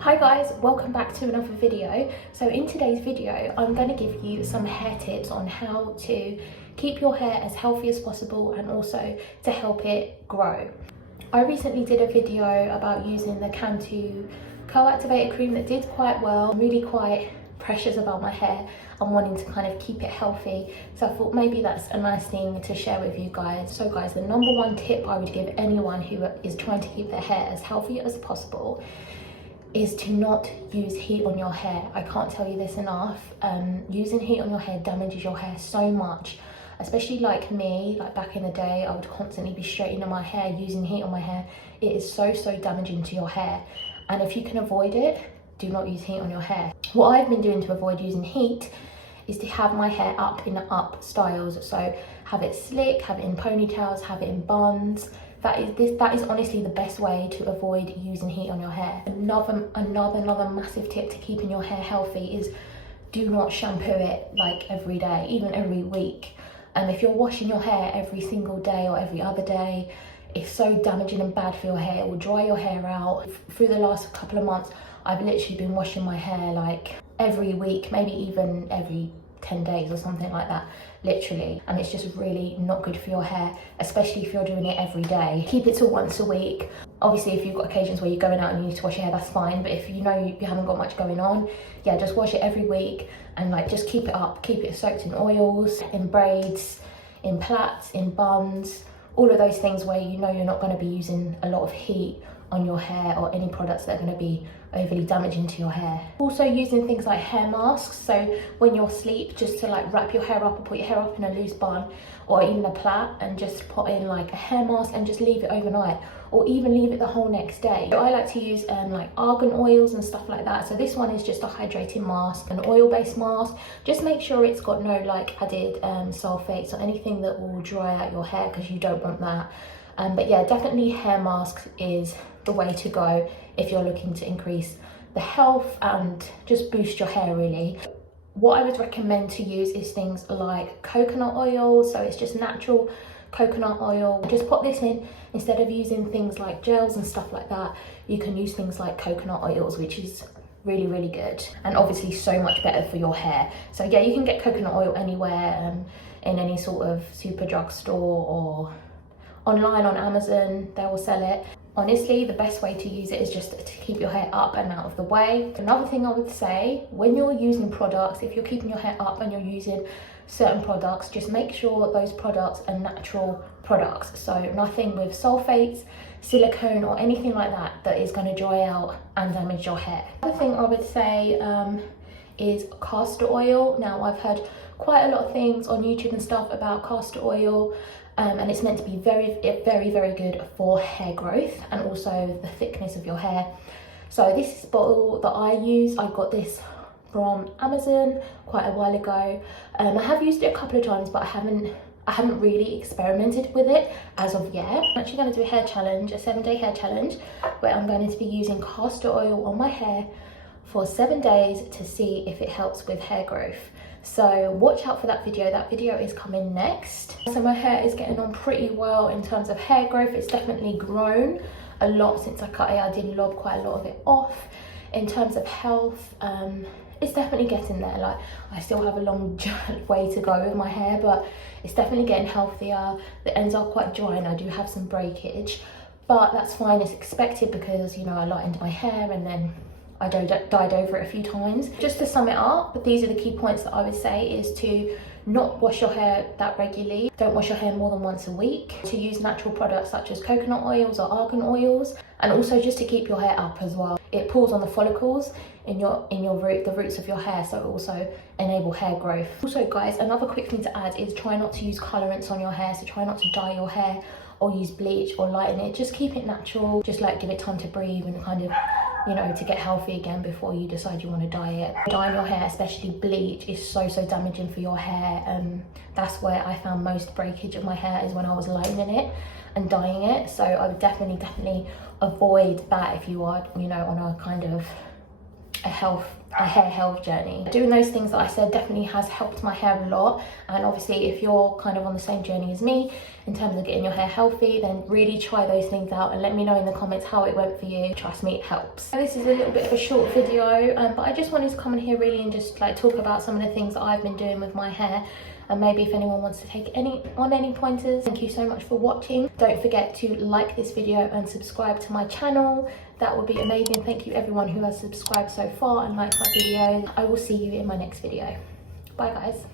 Hi guys, welcome back to another video. So in today's video, I'm going to give you some hair tips on how to keep your hair as healthy as possible and also to help it grow. I recently did a video about using the Cantu co-activated cream that did quite well. I'm really quite precious about my hair and wanting to kind of keep it healthy, so I thought maybe that's a nice thing to share with you guys. So guys, the number one tip I would give anyone who is trying to keep their hair as healthy as possible is to not use heat on your hair. I can't tell you this enough. Using heat on your hair damages your hair so much, especially like me. Like back in the day, I would constantly be straightening my hair, using heat on my hair. It is so damaging to your hair, and if you can avoid it, do not use heat on your hair. What I've been doing to avoid using heat is to have my hair up in up styles. So have it slick, have it in ponytails, have it in buns. That is honestly the best way to avoid using heat on your hair. Another massive tip to keeping your hair healthy is do not shampoo it like every day, even every week. If you're washing your hair every single day or every other day, it's so damaging and bad for your hair. It will dry your hair out. Through the last couple of months, I've literally been washing my hair like every week, maybe even every 10 days or something like that, literally, and it's just really not good for your hair, especially if you're doing it every day. Keep it to once a week. Obviously, if you've got occasions where you're going out and you need to wash your hair, that's fine, but if you know you haven't got much going on, yeah, just wash it every week and like just keep it up, keep it soaked in oils, in braids, in plaits, in buns, all of those things where you know you're not going to be using a lot of heat on your hair or any products that are going to be overly damaging to your hair. Also using things like hair masks, so when you're asleep, just to like wrap your hair up or put your hair up in a loose bun or even a plait and just put in like a hair mask and just leave it overnight, or even leave it the whole next day. So I like to use like argan oils and stuff like that. So this one is just a hydrating mask, an oil-based mask. Just make sure it's got no like added sulfates or anything that will dry out your hair, because you don't want that. But yeah, definitely hair masks is the way to go if you're looking to increase the health and just boost your hair really. What I would recommend to use is things like coconut oil. So it's just natural coconut oil. Just put this in instead of using things like gels and stuff like that. You can use things like coconut oils, which is really good and obviously so much better for your hair. So yeah, you can get coconut oil anywhere, in any sort of super drugstore or online on Amazon, they will sell it. Honestly, the best way to use it is just to keep your hair up and out of the way. Another thing I would say, when you're using products, if you're keeping your hair up and you're using certain products, just make sure those products are natural products. So nothing with sulfates, silicone or anything like that that is going to dry out and damage your hair. Another thing I would say is castor oil. Now I've heard quite a lot of things on YouTube and stuff about castor oil. And it's meant to be very good for hair growth and also the thickness of your hair. So this is the bottle that I use. I got this from Amazon quite a while ago. I have used it a couple of times, but I haven't really experimented with it as of yet. I'm actually going to do a hair challenge, a 7-day hair challenge, where I'm going to be using castor oil on my hair for 7 days to see if it helps with hair growth. So watch out for that video. That video is coming next. So my hair is getting on pretty well in terms of hair growth. It's definitely grown a lot since I cut it. I did lob quite a lot of it off. In terms of health, it's definitely getting there. Like, I still have a long way to go with my hair, but it's definitely getting healthier. The ends are quite dry and I do have some breakage, but that's fine. It's expected because, you know, I lightened my hair and then I dyed over it a few times. Just to sum it up, these are the key points that I would say is to not wash your hair that regularly. Don't wash your hair more than once a week. To use natural products such as coconut oils or argan oils, and also just to keep your hair up as well. It pulls on the follicles in the roots of your hair, so it also enable hair growth. Also guys, another quick thing to add is try not to use colorants on your hair. So try not to dye your hair or use bleach or lighten it. Just keep it natural. Just like give it time to breathe and kind of, you know, to get healthy again before you decide you want to dye it. Dyeing your hair, especially bleach, is so damaging for your hair. That's where I found most breakage of my hair, is when I was lightening it and dyeing it. So I would definitely avoid that if you are, you know, on a kind of a health a hair health journey. Doing those things that I said definitely has helped my hair a lot, and obviously if you're kind of on the same journey as me in terms of getting your hair healthy, then really try those things out and let me know in the comments how it went for you. Trust me, it helps. So this is a little bit of a short video, but I just wanted to come in here really and just like talk about some of the things that I've been doing with my hair, and maybe if anyone wants to take any pointers. Thank you so much for watching. Don't forget to like this video and subscribe to my channel. That would be amazing. Thank you everyone who has subscribed so far and liked my video. I will see you in my next video. Bye guys.